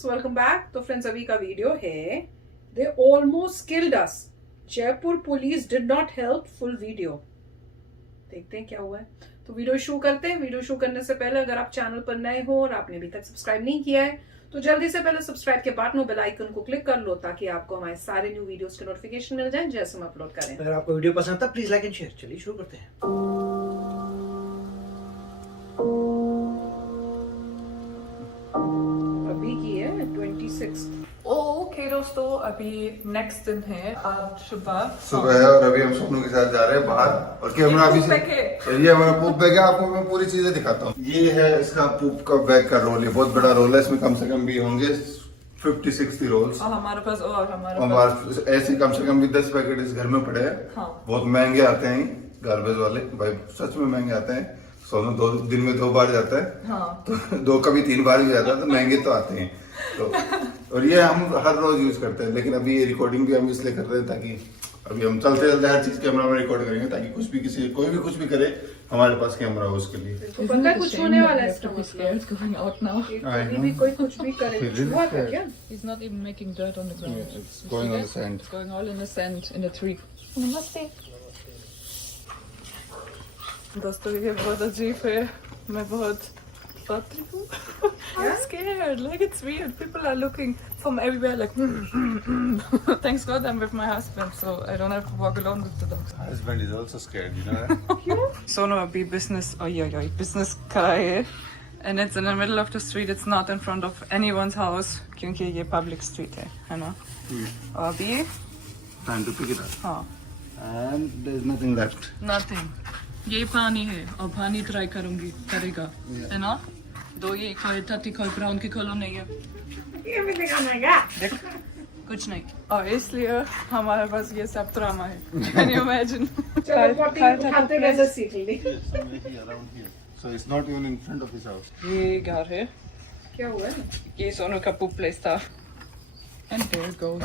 Friends, welcome back. तो friends, अभी का वीडियो है they almost killed us. Jaipur police did not help. Full video देखते हैं क्या हुआ है। तो वीडियो शुरू करते हैं। वीडियो शुरू करने से पहले अगर आप चैनल पर नए हो और आपने अभी तक सब्सक्राइब नहीं किया है तो जल्दी से पहले सब्सक्राइब के बटन और बेल आइकन को क्लिक कर लो ताकि आपको हमारे सारे न्यू वीडियोस के नोटिफिकेशन मिल जाए जैसे हम अपलोड करें। अगर आपको वीडियो पसंद आता प्लीज लाइक एंड शेयर। चलिए शुरू करते हैं। अभी की है 26। ओके दोस्तों, अभी नेक्स्ट दिन है। आज सुबह है और अभी हम स्वप्नों के साथ जा रहे हैं बाहर और कैमरा अभी से ये हमारा पूप बैग है। आपको मैं पूरी चीजें दिखाता हूँ। ये है इसका पूप का बैग का रोल। ये बहुत बड़ा रोल है। इसमें कम से कम भी होंगे 50-60 रोल्स। हमारे पास ऐसे कम से कम भी 10 पैकेट इस घर में पड़े हैं। हाँ। बहुत महंगे आते हैं गार्बेज वाले, भाई सच में महंगे आते हैं। सोनू 2 दिन में 2 बार जाता है। हाँ। तो 2 कभी 3 बार भी जाता है। तो महंगे तो आते हैं। तो और ये हम हर रोज यूज करते हैं। लेकिन अभी ये रिकॉर्डिंग भी हम इसलिए कर रहे हैं ताकि अभी हम चलते चलते हर चीज कैमरा में रिकॉर्ड करेंगे ताकि कुछ भी कोई भी कुछ भी करे हमारे पास कैमरा हो उसके लिए। तो पता है कुछ होने वाला है इसका मतलब। कभी भी कोई कुछ भी करे। हुआ था क्या? He's not even making dirt on the ground. Yeah, it's going on the sand. It's going all in the sand in the tree. नमस्ते दोस्तों, ये बहुत अजीब है। मैं बहुत पतली हूँ। I'm scared. Like it's weird. People are looking from everywhere. Like, thanks God I'm with my husband, so I don't have to walk alone with the dog. Husband is also scared, you know that? Sono अभी business, business कर रहा है, and it's in the middle of the street. It's not in front of anyone's house क्योंकि ये public street है ना? और अभी Time to pick it up. हाँ, And there's nothing left. nothing. ये पानी है और पानी ट्राई करेगा, है ना? 2 ये कोई ब्राउन की खोलो नहीं है। ये भी दिखाना देख, कुछ नहीं। और इसलिए हमारे पास ये सब ड्रामा है। Can you imagine? खाते कैसे सीख ली। Around here. So it's not even in front of his house. ये घर है। क्या हुआ है? ये सोनू का पुप प्लेस था। And there it goes.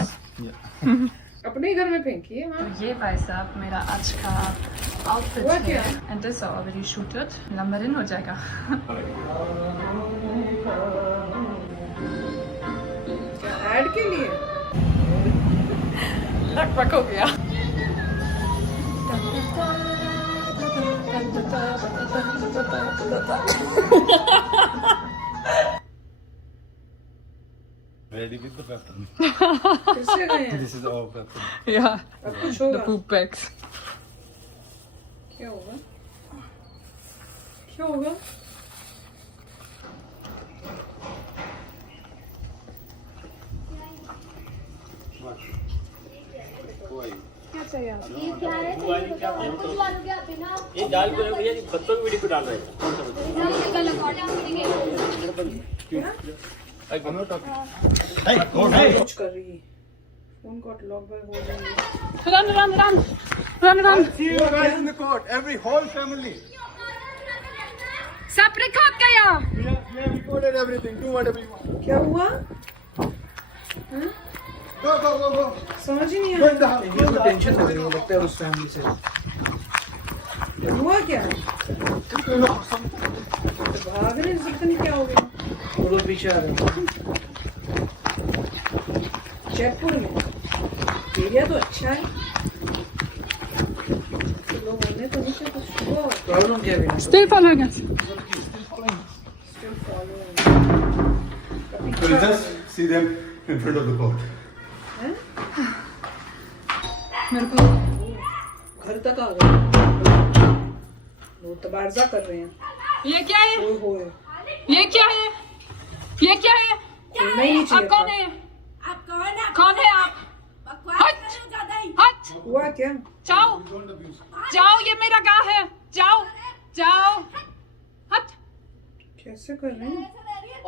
अपने ही घर में फेंकी है। हाँ। ये भाई साहब मेरा आज का आउटफिट हुआ है। क्या? And this is already shooted. लंबा दिन हो जाएगा। क्या ऐड के लिए? लगभग हो गया। Ready with the weapon. किससे गए हैं? This is our weapon. Yeah. अब कुछ The होगा? poop bags. क्या होगा? क्या होगा? क्या चाहिए आपको? ये क्या है? कुछ वालों के आप ना ये डाल के भैया जी बच्चों की वीडियो को डाल रहे हैं। कुछ कर रही है। फोन को लॉक बैक हो रही है। Run. See you guys in the court. Every whole family. सब रिकॉर्ड गया। We have recorded everything. Do whatever you want. क्या हुआ? Go. समझ ही नहीं Go आया। in the house. ये तो टेंशन हो रही है लगता है उस फैमिली से। हुआ क्या? भाग रहे हैं, पता नहीं क्या हो गया। वो लोग पीछे आ रहे हैं। जयपुर में एरिया तो अच्छा है। तो लोग होने तो नहीं चाहिए कुछ हुआ। प्रॉब्लम क्या है? Still following us. Still following. कभी So you just see them in front of the court. मेरे को घर तक आ गए। वो तबारजा कर रहे हैं। ये क्या है? ओए होए। ये क्या है? ये क्या है? खेलना ही नहीं आप चाहिए कौन था। है? कौन है आप? हट! हुआ क्या? जाओ, ये मेरा गाँव है। जाओ। हट! कैसे कर रहे हैं? ओ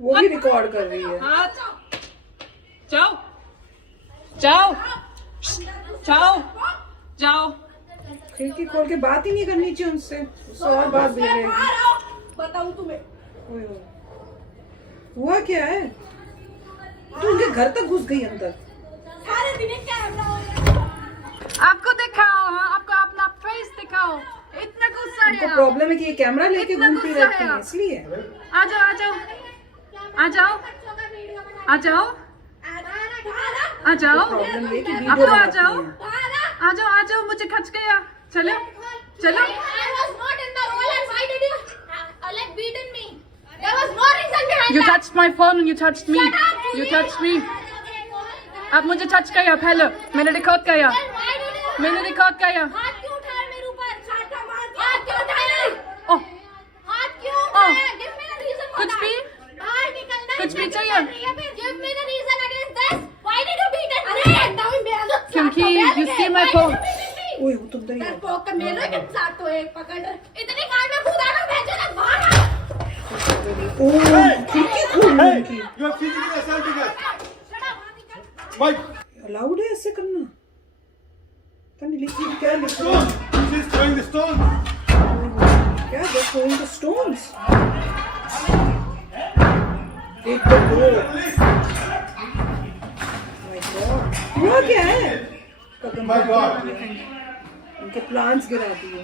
वो भी रिकॉर्ड कर रही है। हट! जाओ। खिड़की खोल के बात ही नहीं करनी चाहिए उनसे। उससे और बात दे रहे हैं। बताऊं तुम्हें ओए होए। हुआ क्या है? तू उनके घर तक घुस गई अंदर। सारे दिन कैमरा हो गया। आपको दिखाओ, हाँ, आपको अपना फेस दिखाओ। इतना गुस्सा है उनको प्रॉब्लम है कि ये कैमरा लेके इतना घूमती गुस्सा रहती है है आप। इसलिए। आ जाओ आ जाओ आ जाओ आ जाओ प्रॉब्लम ये कि अब वीडियो तो आ बनाती जाओ हैं। आ जाओ मुझे खच गया चलो चलो I was not in the role and why did you like beaten me? There was no reason behind You that. touched my phone and you touched me. You touched me. अब मुझे टच किया पहले मैंने record किया Then why did you मैंने record किया हाथ क्यों उठाया मेरे ऊपर? छाता मार के हाथ क्यों उठाया? ओह हाथ क्यों उठाया? Give me the reason for कुछ that. भी? बाहर निकलना है, कुछ भी इज्जत चाहिए? कर रही है फिर। Give me the reason against this. Why did you beat me? क्योंकि you see my phone. ओए वो तुम इधर ही आओ। पोक मेरे के साथ तो एक पकड़ इतनी कान में कूदा कर भेजो ना बाहर ओह खिड़की खोल उनकी। You are physically assaulting us. Shut allowed है ऐसे करना? पता नहीं लिखी क्या लिख रहा है? Stone. She's throwing the stone. क्या they're throwing the stones? Take the go. My God. हुआ क्या है? कदम My God. उनके प्लांट्स गिरा दिए।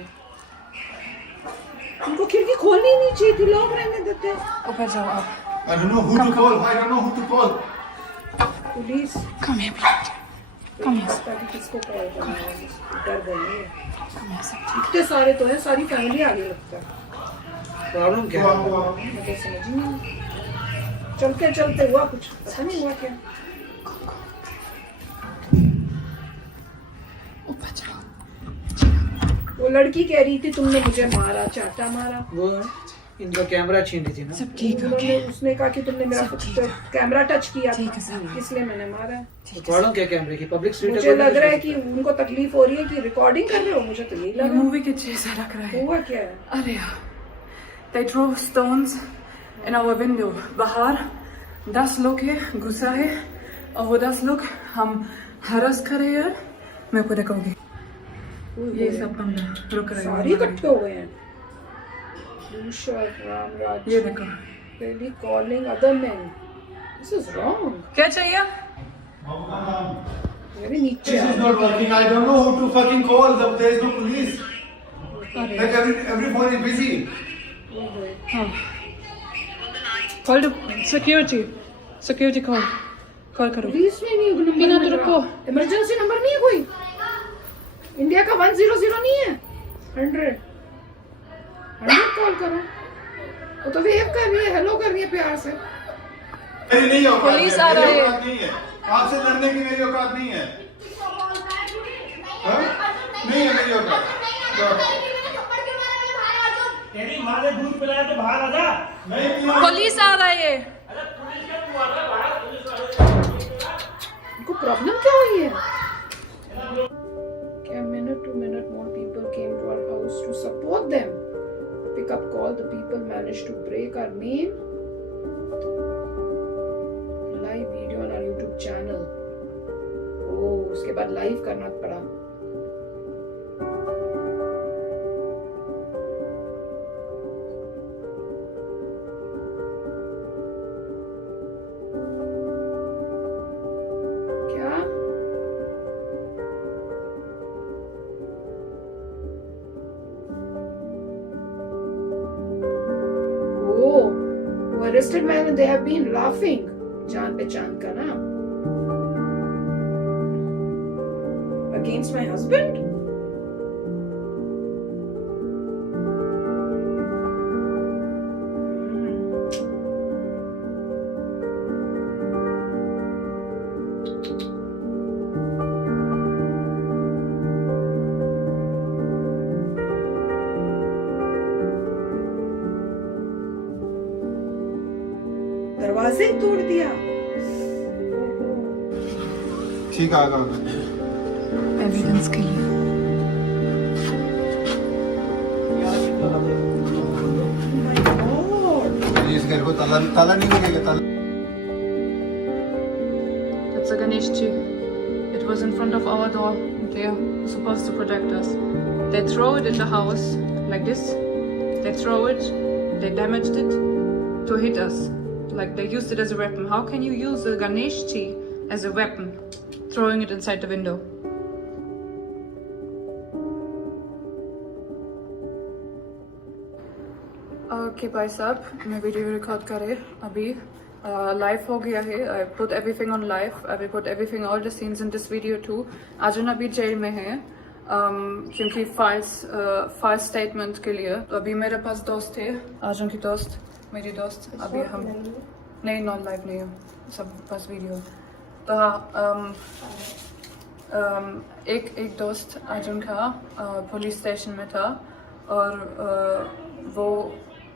उनको खिड़की खोलनी नहीं चाहिए थी, लोग रहने देते। ऊपर जाओ आप I don't know who to call. I don't know who to call. Police Come here, please. Come here. पता नहीं किसको कॉल करना है, डर गई है। इतने सारे तो हैं, सारी फैमिली आगे लगता है। प्रॉब्लम क्या है? मुझे समझ ही नहीं। चलते चलते हुआ कुछ, पता नहीं हुआ क्या। ऊपर जाओ वो लड़की कह रही थी तुमने मुझे मारा, चाटा मारा। वो इनका कैमरा छीन रही थी ना। सब ठीक है उन्होंने उसने कहा कि तुमने मेरा कैमरा टच किया ठीक है, था, सर। इसलिए मैंने मारा है। तो प्रॉब्लम क्या कैमरे की? पब्लिक स्ट्रीट मुझे लग रहा है कि उनको तकलीफ हो रही है कि रिकॉर्डिंग कर रहे हो, मुझे तो यही लग रहा मूवी के जैसा लग रहा है। है हुआ क्या है? अरे यार they throw stones in our window बाहर 10 लोग है घुसा है और वो 10 लोग हम हरस करे यार मैं को देखूंगी ये सब बंदा रुक रहे सारे हैं इकट्ठे हो गए हैं। Lucia, Ramraj, ये देखो really calling other men. This is wrong. क्या चाहिए Very नीचे This is है। not working. I don't know who to fucking call. There is no police. Like every phone is busy. हाँ call the security call करो police में नहीं number बिना मिल तो रहा। रखो। इमरजेंसी नंबर नहीं है कोई? इंडिया का 100 नहीं है? 100 कॉल करो। वो तो वेव कर रही है, हेलो कर रही है प्यार से। मेरी नहीं औकात पुलिस है, आ मेरी रही है। औकात नहीं है। आपसे लड़ने की मेरी औकात नहीं है। हाँ? नहीं है मेरी औकात। तेरी माँ ने दूध पिलाया तो बाहर आ जा। नहीं पिया। पुलिस आ रहा है उनको प्रॉब्लम क्या हुई है? क्या minute to minute more people came to our house to support them. Pick up call, the people managed to break our main live video on our YouTube channel. ओह, उसके बाद लाइव करना पड़ा। क्या? Oh, who arrested men and they have been laughing. जान पहचान का ना? Against my husband? दरवाजे ही तोड़ दिया। ठीक आ गया। एविडेंस के लिए Oh my God. इस घर को ताला नहीं लगेगा। ताला That's a Ganesh tree. It was in front of our door. They are supposed to protect us. They throw it in the house like this. They throw it. They damaged it to hit us. Like they used it as a weapon. How can you use a Ganesh tree as a weapon? Throwing it inside the window. Okay, भाई साहब मैं video record करे अभी live हो गया है. I put everything on live. I will put everything, all the scenes in this video too. Arjun अभी jail में है क्योंकि false statement के लिए. तो अभी मेरे पास दोस्त है, अर्जुन की दोस्त, मेरी दोस्त. अभी हम नहीं, नॉन लाइव नहीं है, सब बस वीडियो. तो हाँ, एक दोस्त अर्जुन का पुलिस स्टेशन में था और वो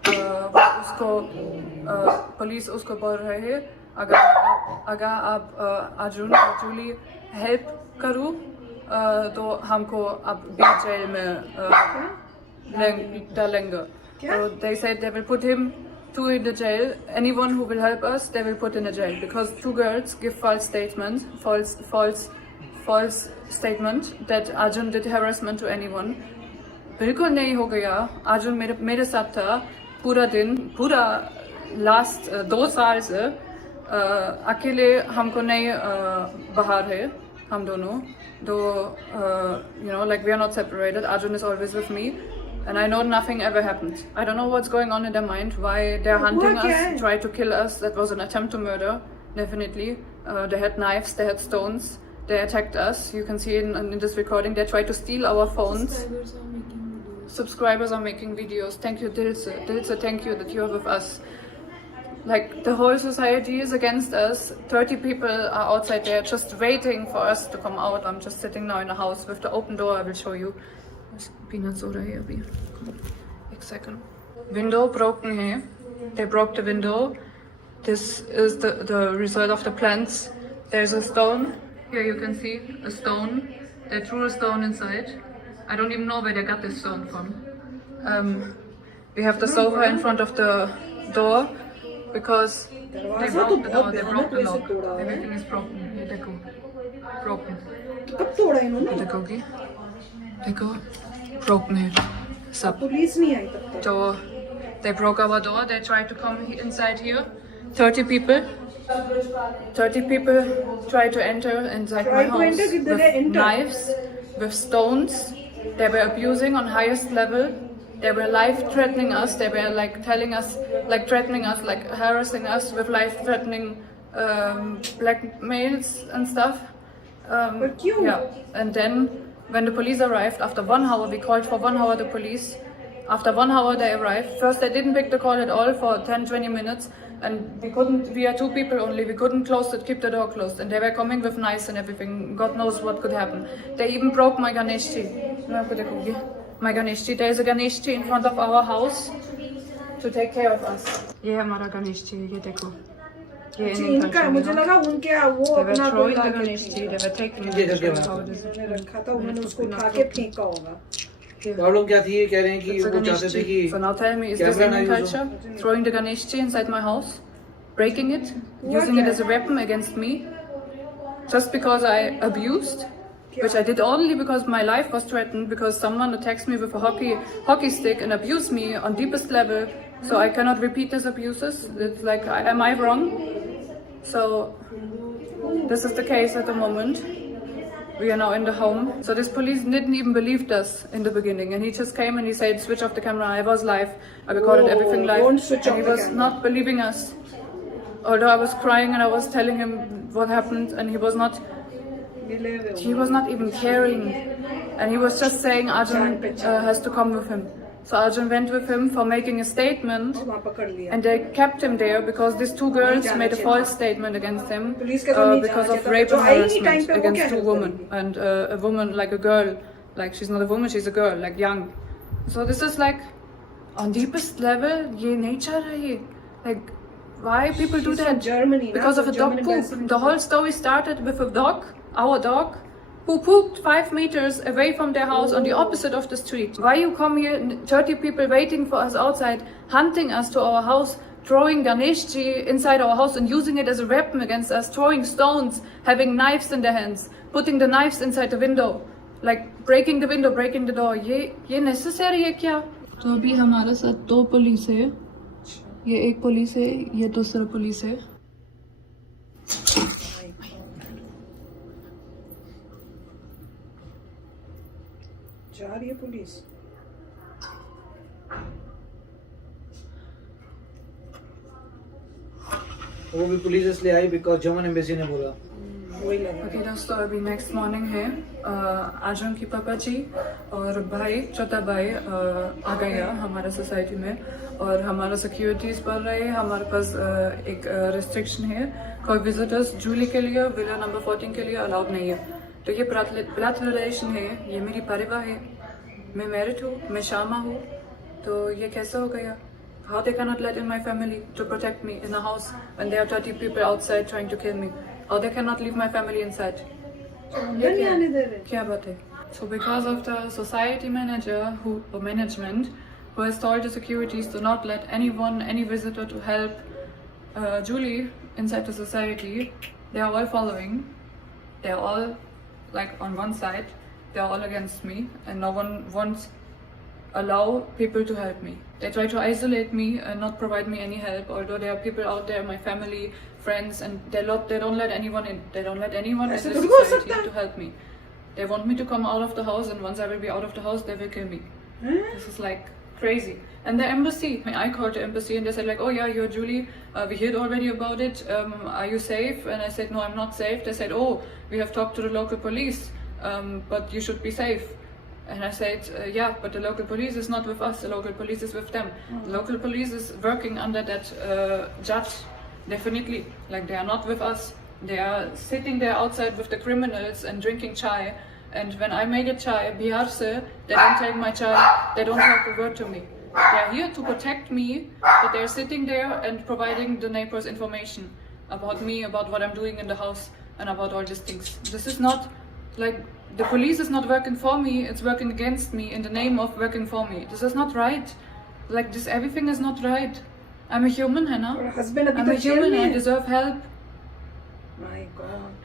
उसको पुलिस उसको बोल रहे हैं अगर आप अर्जुन और जूली हेल्प करूँ तो हमको अब भी जेल में डालेंगे. So they said they will put him in the jail. Anyone who will help us, they will put in the jail because 2 girls give false statement that Arjun did harassment to anyone. बिल्कुल नहीं हो गया. अर्जुन मेरे साथ था पूरा दिन, पूरा लास्ट 2 साल से. अकेले हमको नहीं बाहर है, हम दोनों like we are not separated. Arjun is always with me and I know nothing ever happened. I don't know what's going on in their mind, why they're hunting us, try to kill us. That was an attempt to murder, definitely. They had knives, they had stones, they attacked us. You can see in this recording, they tried to steal our phones. Subscribers are making videos. Thank you, Dilse. Dilse, thank you that you're with us. Like, the whole society is against us. 30 people are outside there just waiting for us to come out. I'm just sitting now in the house with the open door. I will show you. Peanuts over here. A second. Window broken here. They broke the window. This is the result of the plants. There's a stone. Here you can see a stone. They threw a stone inside. I don't even know where they got this stone from. We have the sofa in front of the door because they broke the door, they broke the lock. Everything is broken. Here, देखो, broken. कब तोड़ा इन्होंने? देखोगी? देखो, broken है सब. Police नहीं आई तब तक. So they broke our door. They tried to come inside here. 30 people tried to enter inside my house with knives, with stones. They were abusing on highest level. They were life-threatening us. They were like telling us, like threatening us, like harassing us with life-threatening blackmails and stuff. Yeah. And then when the police arrived, after 1 hour, we called for 1 hour the police. After 1 hour they arrived. First they didn't pick the call at all for 10-20 minutes. And we are 2 people only, we couldn't keep the door closed. And they were coming with knives and everything. God knows what could happen. They even broke my Ganesh tree. My Ganesh tree. There is a Ganesh tree in front of our house to take care of us. ये हमारा गणेश जी, ये देखो. ये इनका मुझे लगा उनके वो अपना throwing the Ganesh tree. They were taking it. रखा था उन्होंने उसको उठा के फेंका होगा. प्रॉब्लम क्या थी? ये कह रहे हैं कि वो चाहते थे कि So now tell me, is this Indian culture? Throwing the Ganesh tree inside my house, breaking it, using it as a weapon against me, just because I abused, which I did only because my life was threatened, because someone attacks me with a hockey stick and abused me on deepest level. So I cannot repeat these abuses. It's like, am I wrong? So this is the case at the moment. We are now in the home. So this police didn't even believe us in the beginning, and he just came and he said, "Switch off the camera." I was live. I recorded everything live. Don't switch off and he the was camera. not believing us. Although I was crying and I was telling him what happened, and he was not even caring, and he was just saying Arjun has to come with him. So Arjun went with him for making a statement, and they kept him there because these 2 girls made a false statement against him because of rape and harassment against 2 women, and a woman, like a girl, like she's not a woman, she's a girl, like young. So this is like on deepest level, ye nature hai. Like, why people do that? Germany, because of a dog poop. The whole story started with a dog, our dog, who pooped 5 meters away from their house on the opposite of the street. Why you come here, 30 people waiting for us outside, hunting us to our house, throwing Ganeshji inside our house and using it as a weapon against us, throwing stones, having knives in their hands, putting the knives inside the window, like breaking the window, breaking the door. ये necessary है क्या? तो अभी हमारे साथ 2 police है. ये एक पुलिस है, ये दूसरा पुलिस है. जा रही है पुलिस. वो भी पुलिस इसलिए आई बिकॉज जर्मन एम्बेसी ने बोला। वही लगा। ओके दोस्तों, अभी नेक्स्ट मॉर्निंग है। आजम की पापा जी और भाई, छोटा भाई आ गया हमारा सोसाइटी में, और हमारा सिक्योरिटीज बढ़ रहे हैं। हमारे पास एक रिस्ट्रिक्शन है, कोई विजिटर्स जूली के लिए विला नंबर 14 के लिए अलाउड नहीं है। तो ये ब्लड रिलेशन है, ये मेरी परिवार है, मैं मैरिड हूँ, मैं शामा हूँ, तो ये कैसे हो गया? How they cannot let in my family to protect me in a house when there are 30 people outside trying to kill me? How they cannot leave my family inside? अंदर नहीं आने दे रहे। क्या बात है? So because of the society manager or management who has told the securities to not let anyone, any visitor to help Julie inside the society, they are all following. They are all like on one side. They are all against me, and no one wants allow people to help me. They try to isolate me and not provide me any help, although there are people out there, my family, friends, and they don't let anyone in. They don't let anyone in ऐसे the थोड़ी हो society सकता है। to help me. They want me to come out of the house, and once I will be out of the house, they will kill me. This is like crazy. And the embassy, I called the embassy and they said like, oh yeah, you're Julie, we heard already about it, are you safe? And I said, no, I'm not safe. They said, oh, we have talked to the local police, but you should be safe. And I said, yeah, but the local police is not with us, the local police is with them. The local police is working under that judge, definitely. Like, they are not with us. They are sitting there outside with the criminals and drinking chai. And when I made a chai, Bihar se, they don't take my chai, they don't talk a word to me. They are here to protect me, but they're sitting there and providing the neighbors information about me, about what I'm doing in the house, and about all these things. This is not, like, the police is not working for me, it's working against me in the name of working for me. This is not right. Like, this, everything is not right. I'm a human, है ना? और husband अभी I'm तो a jail human, में I है। deserve help. My God.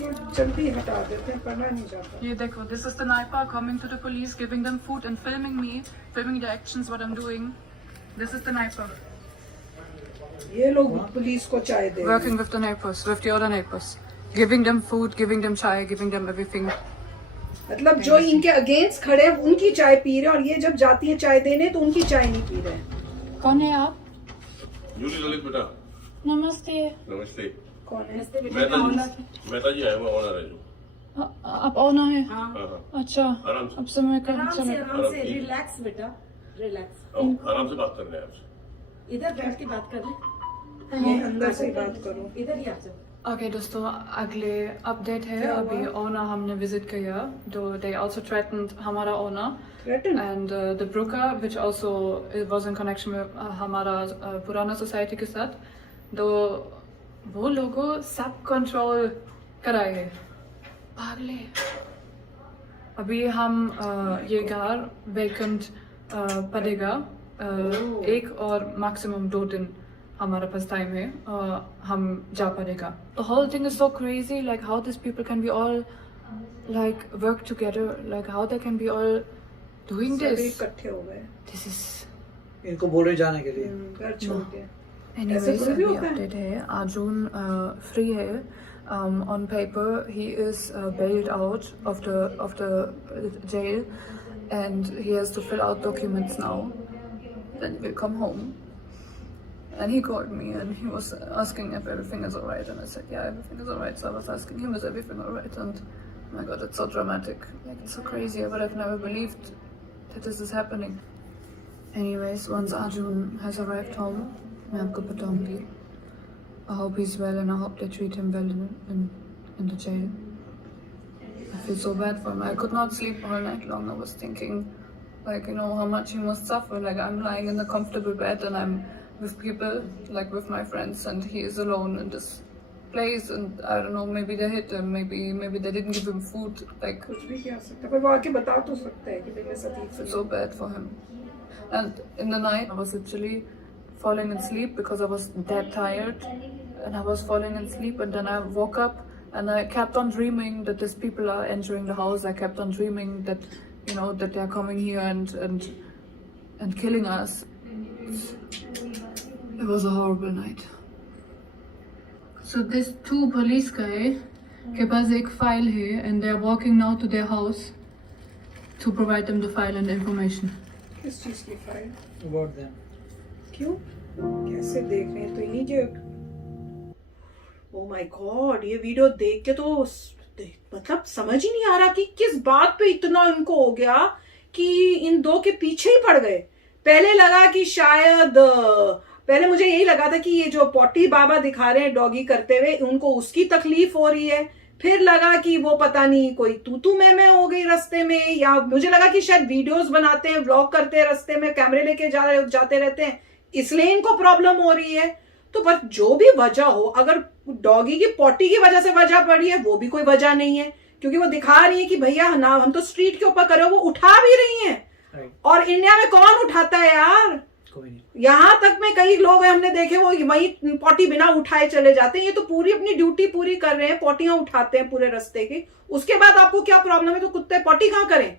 ये जल्दी हटा देते हैं, पढ़ना नहीं जाता। Here, देखो, this is the sniper coming to the police, giving them food and filming me, filming the actions, what I'm doing. This is the sniper. ये लोग पुलिस को चाय दे रहे हैं। Working with the neighbors, with the other neighbors. Giving them food, giving them chai, giving them everything. मतलब जो इनके against खड़े हैं उनकी चाय पी रहे हैं, और ये जब जाती है चाय देने तो उनकी चाय नहीं पी रहे हैं। कौन है आप? जूली ललित बेटा, नमस्ते। नमस्ते। कौन है? मेहता जी आए, मैं ऑनर है जो। आप ओनर है? हाँ हाँ, अच्छा, आराम से अब समय का आराम से चलो। आराम से रिलैक्स बेटा, रिलैक्स। आराम से बात कर रहे हैं आपसे। इधर बैठ के बात कर ले, ये अंदर से ही बात करो। इधर ही आ जाओ। ओके दोस्तों, अगले अपडेट है। अभी ओनर हमने विजिट किया, तो they also threatened हमारा owner Threatened? and the broker which also was in connection with हमारा पुराना सोसाइटी के साथ, तो वो लोगों सब कंट्रोल कराए हैं, पागले। अभी हम ये घर वेकेंट पड़ेगा, एक और मैक्सिमम 2 दिन हमारे पास टाइम है, हम जा पड़ेगा। The whole thing is so crazy, like how these people can be all like work together, like how they can be all doing सभी this. इकट्ठे हो गए। This is इनको बोल रहे जाने के लिए। घर छोड़ के। anyways, ऐसे अभी भी होता है? update है। अर्जुन free है। On paper he is bailed out of the jail, and he has to fill out documents now. Then he will come home. And he called me and he was asking if everything is alright, and I said, yeah, everything is alright. So I was asking him, is everything alright? And oh my god, it's so dramatic. Like, it's so crazy, but I've never believed that this is happening. Anyways, once Arjun has arrived home, मैं आपको बताऊंगी. I hope he's well and I hope they treat him well in the jail. I feel so bad for him. I could not sleep all night long. I was thinking, like, you know, how much he must suffer. Like, I'm lying in a comfortable bed and I'm with people, like with my friends, and he is alone in this place, and I don't know, maybe they hit him, maybe they didn't give him food, like, कुछ भी क्या सकता है, पर वो आके बता तो सकता है कि भाई मैं सतीश से so bad for him. And in the night, I was literally falling asleep because I was that tired, and I was falling asleep, and then I woke up, and I kept on dreaming that these people are entering the house. I kept on dreaming that, you know, that they're coming here and killing us. It was a horrible night. So this 2 police guy के पास एक file है, and they are walking now to their house to provide them the file and information. किस चीज की file? About them. क्यों? कैसे देख रहे हैं तो इन्हीं के। ओ माय गॉड, ये वीडियो देख के तो मतलब समझ ही नहीं आ रहा कि किस बात पे इतना इनको हो गया कि इन दो के पीछे ही पड़ गए। पहले लगा कि शायद पहले मुझे यही लगा था कि ये जो पॉटी बाबा दिखा रहे हैं डॉगी करते हुए उनको उसकी तकलीफ हो रही है। फिर लगा कि वो पता नहीं कोई तू मैं हो गई रास्ते में, या मुझे लगा कि शायद वीडियोस बनाते हैं, व्लॉग करते हैं, रास्ते में कैमरे लेके जाते रहते हैं, इसलिए इनको प्रॉब्लम हो रही है। तो पर जो भी वजह हो, अगर डॉगी की पॉटी की वजह से वजह पड़ी है वो भी कोई वजह नहीं है, क्योंकि वो दिखा रही है कि भैया ना हम तो स्ट्रीट के ऊपर करो, वो उठा भी रही हैं। और इंडिया में कौन उठाता है यार, कोई नहीं। यहां तक में कई लोग हैं हमने देखे वो वही पॉटी बिना उठाए चले जाते हैं। ये तो पूरी अपनी ड्यूटी पूरी कर रहे हैं, पॉटियां उठाते हैं पूरे रास्ते की। उसके बाद आपको क्या प्रॉब्लम है, तो कुत्ते पॉटी कहां करें,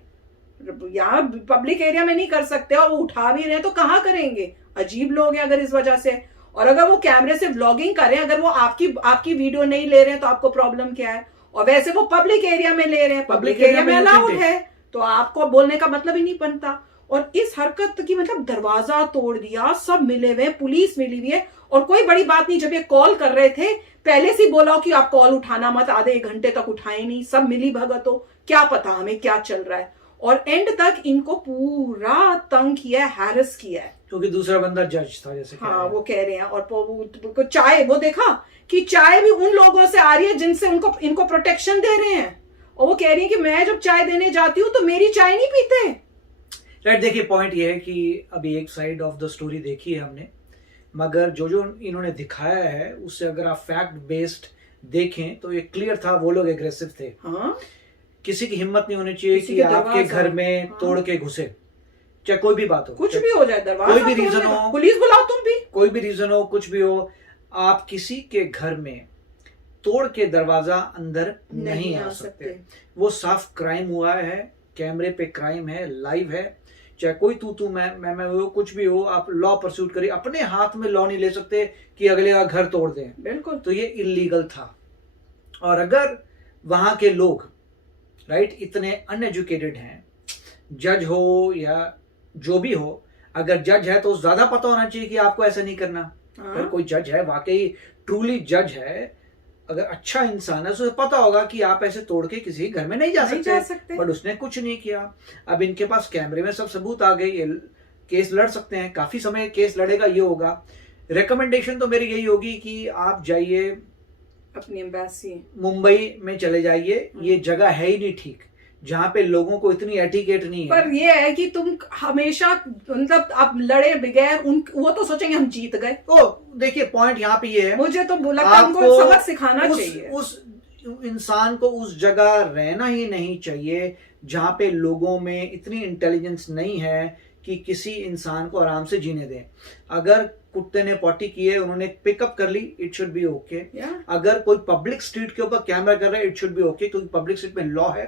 यहाँ पब्लिक एरिया में नहीं कर सकते और वो उठा भी रहे हैं तो कहां करेंगे। अजीब लोग हैं अगर इस वजह से। और अगर वो कैमरे से व्लॉगिंग करें, अगर वो आपकी वीडियो नहीं ले रहे हैं तो आपको प्रॉब्लम क्या है। और वैसे वो पब्लिक एरिया में ले रहे हैं, पब्लिक एरिया में अलाउड है, तो आपको बोलने का मतलब ही नहीं बनता। और इस हरकत की मतलब दरवाजा तोड़ दिया, सब मिले हुए, पुलिस मिली हुई है और कोई बड़ी बात नहीं। जब ये कॉल कर रहे थे पहले से बोला कि आप कॉल उठाना मत, आधे 1 घंटे तक उठाए नहीं, सब मिली भगत हो, क्या पता हमें क्या चल रहा है। और एंड तक इनको पूरा तंग किया, हैरेस किया है, क्योंकि दूसरा बंदा जज था जैसे। हाँ वो कह रहे हैं। और चाय वो देखा कि चाय भी उन लोगों से आ रही है जिनसे इनको प्रोटेक्शन दे रहे हैं। और वो कह रही है कि मैं जब चाय देने जाती हूँ तो मेरी चाय नहीं पीते। राइट, देखिए पॉइंट ये है कि अभी एक साइड ऑफ द स्टोरी देखी है हमने, मगर जो इन्होंने दिखाया है उससे अगर आप फैक्ट बेस्ड देखें तो ये क्लियर था वो लोग एग्रेसिव थे। हाँ, किसी की हिम्मत नहीं होनी चाहिए कि आपके घर में तोड़ के घुसे, चाहे कोई भी बात हो, कुछ भी हो जाए, दरवाजा कोई भी रीजन हो, पुलिस बुलाओ तुम भी, कोई भी रीजन हो, कुछ भी हो, आप किसी के घर में तोड़ के दरवाजा अंदर नहीं आ सकते। वो साफ क्राइम हुआ है, कैमरे पे क्राइम है, लाइव है। चाहे कोई तू मैं हो, कुछ भी हो, आप लॉ परस्यूट करिए, अपने हाथ में लॉ नहीं ले सकते कि अगले का घर तोड़ दें। बिल्कुल। तो ये इलीगल था। और अगर वहां के लोग राइट इतने अनएजुकेटेड हैं, जज हो या जो भी हो, अगर जज है तो ज्यादा पता होना चाहिए कि आपको ऐसा नहीं करना। अगर कोई जज है, वाकई ट्रूली जज है, अगर अच्छा इंसान है, उसे पता होगा कि आप ऐसे तोड़ के किसी घर में नहीं जा सकते। बट उसने कुछ नहीं किया। अब इनके पास कैमरे में सब सबूत आ गए, ये केस लड़ सकते हैं, काफी समय केस लड़ेगा। ये होगा रिकमेंडेशन तो मेरी यही होगी कि आप जाइए अपनी एम्बेसी मुंबई में चले जाइए। ये जगह है ही नहीं ठीक, जहाँ पे लोगों को इतनी एटिकेट नहीं है। पर ये है कि तुम हमेशा मतलब आप लड़े बगैर वो तो सोचेंगे हम जीत गए। तो देखिए पॉइंट यहाँ पे ये है, मुझे तो लगता है उनको सबक सिखाना चाहिए। उस इंसान को उस जगह रहना ही नहीं चाहिए जहाँ पे लोगों में इतनी इंटेलिजेंस नहीं है कि किसी इंसान को आराम से जीने दें। अगर कुत्ते ने पॉटी की है, उन्होंने पिकअप कर ली, इट शुड बी ओके। अगर कोई पब्लिक स्ट्रीट के ऊपर कैमरा कर रहा है, इट शुड बी ओके, क्योंकि पब्लिक स्ट्रीट में लॉ है।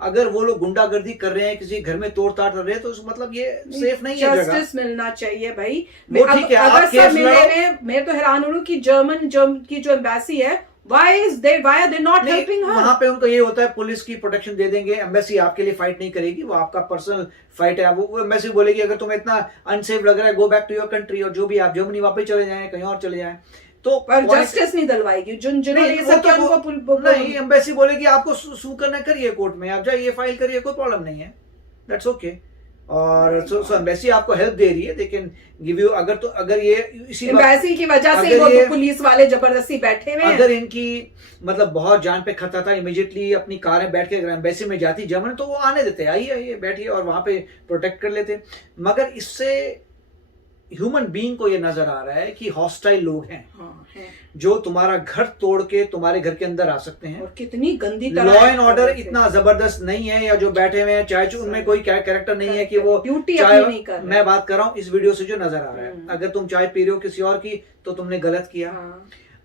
अगर वो लोग गुंडागर्दी कर रहे हैं, किसी घर में तोड़-ताड़ कर रहे हैं, तो मतलब ये सेफ नहीं है जगह। जस्टिस मिलना चाहिए भाई। वो ठीक है, अगर आप केस सब मिले हुए, मैं तो हैरान हूँ कि जर्मन की जो एम्बेसी है, why are they not helping her? वहां पे उनको ये होता है पुलिस की प्रोटेक्शन दे देंगे, एम्बेसी आपके लिए फाइट नहीं करेगी, वो आपका पर्सनल फाइट है। वो एम्बेसी बोलेगी अगर तुम्हें इतना अनसेफ लग रहा है, go back to your country, और जो भी आप जर्मनी वापस चले जाएं, कहीं और चले जाएं। तो पर जस्टिस नहीं दिलवाएगी जिन्होंने ये सब किया उनको। नहीं, एम्बेसी बोलेगी आपको सू करना, करिए कोर्ट में, आप जाइए फाइल करिए, कोई प्रॉब्लम नहीं है, दैट्स ओके। और सो एम्बेसी आपको हेल्प दे रही है, लेकिन गिव यू अगर ये इसी एम्बेसी की वजह से वो तो पुलिस वाले जबरदस्ती बैठे हुए हैं। अगर इनकी मतलब बहुत जान पे खतरा था, इमीडिएटली अपनी कार में बैठ के अगर एम्बेसी में जाती जर्मन, तो वो आने देते, आइए बैठिए और वहां पे प्रोटेक्ट कर लेते। मगर इससे ह्यूमन बीइंग को ये नजर आ रहा है कि हॉस्टाइल लोग हैं, जो तुम्हारा घर तोड़ के तुम्हारे घर के अंदर आ सकते हैं। और कितनी गंदी तरह लॉ एंड ऑर्डर इतना जबरदस्त नहीं है, या जो बैठे हुए हैं चाहे उनमें कोई कैरेक्टर नहीं है कि वो ड्यूटी नहीं कर रहे। मैं बात कर रहा हूँ इस वीडियो से जो नजर आ रहा है, अगर तुम चाय पी रहे हो किसी और की तो तुमने गलत किया।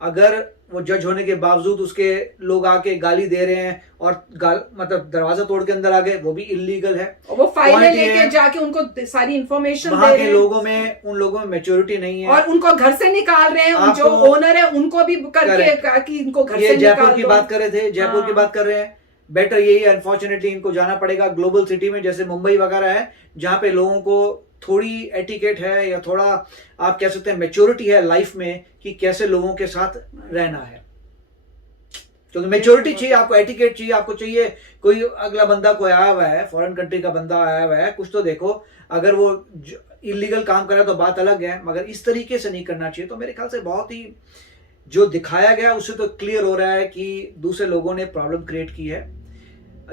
अगर वो जज होने के बावजूद उसके लोग आके गाली दे रहे हैं और मतलब दरवाजा तोड़ के अंदर आ गए, वो भी इलीगल है। और वो फाइलें लेके जाके उनको सारी इंफॉर्मेशन वहां के लोगों में, उन लोगों में मैच्योरिटी नहीं है, और उनको घर से निकाल रहे हैं। जो ओनर है उनको भी करके कि इनको घर से निकाल दो। जयपुर की बात कर रहे थे, जयपुर की बात कर रहे हैं। बेटर यही है, अनफॉर्चुनेटली इनको जाना पड़ेगा ग्लोबल सिटी में, जैसे मुंबई वगैरह है, जहां पे लोगों को थोड़ी एटिकेट है या थोड़ा आप कह सकते हैं मैच्योरिटी है लाइफ में कि कैसे लोगों के साथ रहना है। क्योंकि मैच्योरिटी चाहिए आपको, एटिकेट चाहिए आपको, चाहिए कोई अगला बंदा कोई आया हुआ है, फॉरेन कंट्री का बंदा आया हुआ है, कुछ तो देखो। अगर वो इलीगल काम कर रहा है तो बात अलग है, मगर इस तरीके से नहीं करना चाहिए। तो मेरे ख्याल से बहुत ही जो दिखाया गया उससे तो क्लियर हो रहा है कि दूसरे लोगों ने प्रॉब्लम क्रिएट की है।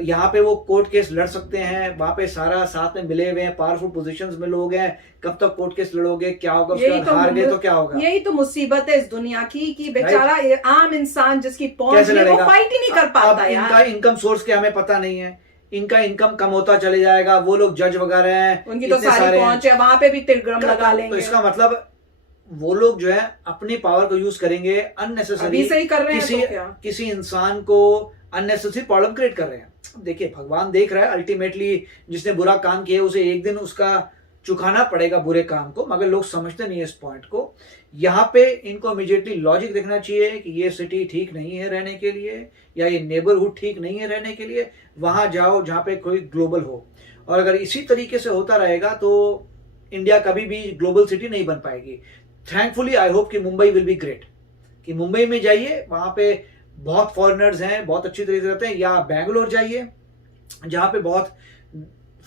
यहाँ पे वो कोर्ट केस लड़ सकते हैं, वहां पे सारा साथ में मिले हुए हैं, पावरफुल पोजीशंस में लोग हैं, कब तक कोर्ट केस लड़ोगे, क्या होगा, उसके बाद हार गए तो क्या होगा। यही तो मुसीबत है इस दुनिया की कि बेचारा आम इंसान जिसकी पहुंच कैसे है वो लड़ेगा? फाइट ही नहीं कर पाता अब यार। इनका इनकम सोर्स क्या हमें पता नहीं है, इनका इनकम कम होता चले जाएगा, वो लोग जज वगैरह हैं, उनकी तो इतने सारी सारे हैं। पहुंच है, वहां पे भी तिरगम लगा तो लेंगे। इसका मतलब वो लोग जो है अपनी पावर को यूज करेंगे अननेसेसरी, अभी से ही कर रहे हैं तो क्या? किसी इंसान को अननेसेसरी प्रॉब्लम क्रिएट कर रहे हैं। देखिए भगवान देख रहा है, अल्टीमेटली जिसने बुरा काम किया उसे एक दिन उसका चुकाना पड़ेगा बुरे काम को, मगर लोग समझते नहीं है इस पॉइंट को। यहाँ पे इनको इमीडिएटली लॉजिक देखना चाहिए कि ये सिटी ठीक नहीं है रहने के लिए, या ये नेबरहुड ठीक नहीं है रहने के लिए, वहां जाओ जहां पे कोई ग्लोबल हो। और अगर इसी तरीके से होता रहेगा तो इंडिया कभी भी ग्लोबल सिटी नहीं बन पाएगी। थैंकफुली आई होप कि मुंबई विल बी ग्रेट, कि मुंबई में जाइए, वहां पे बहुत फॉरेनर्स हैं, बहुत अच्छी तरीके से रहते हैं, या बैंगलोर जाइए जहां पे बहुत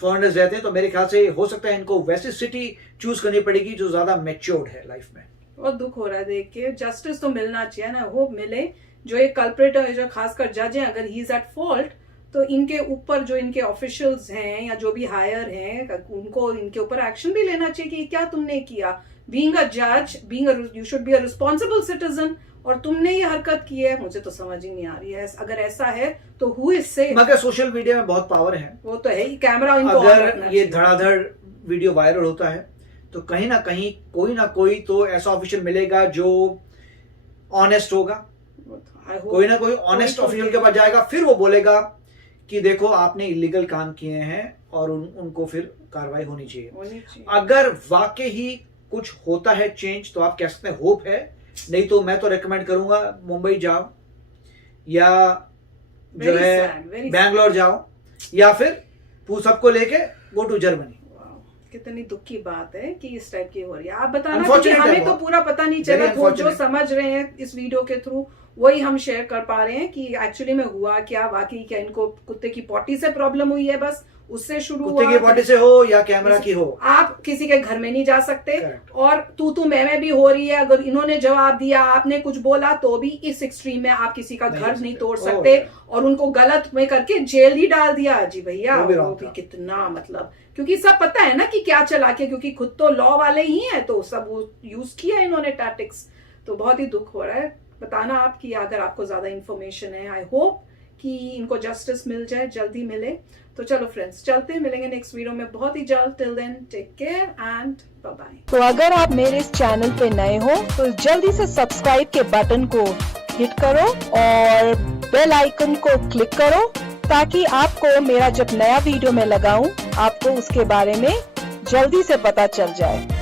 फॉरेनर्स रहते हैं। तो मेरे ख्याल से हो सकता है इनको वैसी सिटी चूज करनी पड़ेगी जो ज्यादा मैच्योर्ड है लाइफ में। बहुत दुख हो रहा है देख के, जस्टिस तो मिलना चाहिए ना, होप मिले। जो एक कल्प्रेट है, जो खासकर जज है, अगर ही इज एट फॉल्ट तो इनके ऊपर जो इनके ऑफिशियल्स हैं या जो भी हायर हैं उनको इनके ऊपर एक्शन भी लेना चाहिए कि क्या तुमने किया। बीइंग अ जज, you should be a responsible citizen, और तुमने ये हरकत की है, मुझे तो समझ ही नहीं आ रही है। अगर ऐसा है तो हु इज सेफ? मगर सोशल मीडिया में बहुत पावर है, वो तो है ही, कैमरा इनको ऑन रखना अगर ये चाहिए। धड़ाधड़ वीडियो वायरल होता है तो कहीं ना कोई तो ऐसा ऑफिशियल मिलेगा जो ऑनेस्ट होगा, I hope कोई ना कोई ऑनेस्ट तो ऑफिशियल ये- के पास जाएगा, फिर वो बोलेगा कि देखो आपने इलीगल काम किए हैं और उनको फिर कार्रवाई होनी चाहिए। होनी चाहिए। अगर वाकई ही कुछ होता है चेंज तो आप कह सकते हैं होप है, नहीं तो मैं तो रेकमेंड करूंगा मुंबई जाओ, या जो Very है sad, very बैंगलोर जाओ, या फिर सबको लेके गो टू जर्मनी। कितनी दुख की बात है कि इस टाइप की हो रही है। आप बताना, Unfortunate क्योंकि है हमें तो बहुत। पूरा पता नहीं Very चला, तो जो unfortunate। समझ रहे हैं इस वीडियो के थ्रू वही हम शेयर कर पा रहे हैं कि एक्चुअली में हुआ क्या, वाकई क्या इनको कुत्ते की पॉटी से प्रॉब्लम हुई है, बस उससे शुरू कुत्ते हुआ। की बॉडी से हो या कैमरा की हो, आप किसी के घर में नहीं जा सकते, Correct। और तू मैं भी हो रही है। अगर इन्होंने जवाब दिया, आपने कुछ बोला, तो भी इस एक्सट्रीम में आप किसी का नहीं घर जा नहीं सकते। तोड़ Oh, सकते, yeah। और उनको गलत में करके जेल ही डाल दिया। जी भैया, वो भी वो wrong भी था। कितना, मतलब क्योंकि सब पता है ना कि क्या चला के, क्योंकि खुद तो लॉ वाले ही हैं, तो सब वो यूज किया इन्होंने टैक्टिक्स। तो बहुत ही दुख हो रहा है। बताना आप कि अगर आपको ज्यादा इन्फॉर्मेशन है। आई होप कि इनको जस्टिस मिल जाए, जल्दी मिले। तो चलो फ्रेंड्स, चलते हैं, मिलेंगे नेक्स्ट वीडियो में बहुत ही जल्द। Till then take care and bye bye. तो अगर आप मेरे इस चैनल पे नए हो तो जल्दी से सब्सक्राइब के बटन को हिट करो और बेल आइकन को क्लिक करो, ताकि आपको मेरा जब नया वीडियो मैं लगाऊं आपको उसके बारे में जल्दी से पता चल जाए।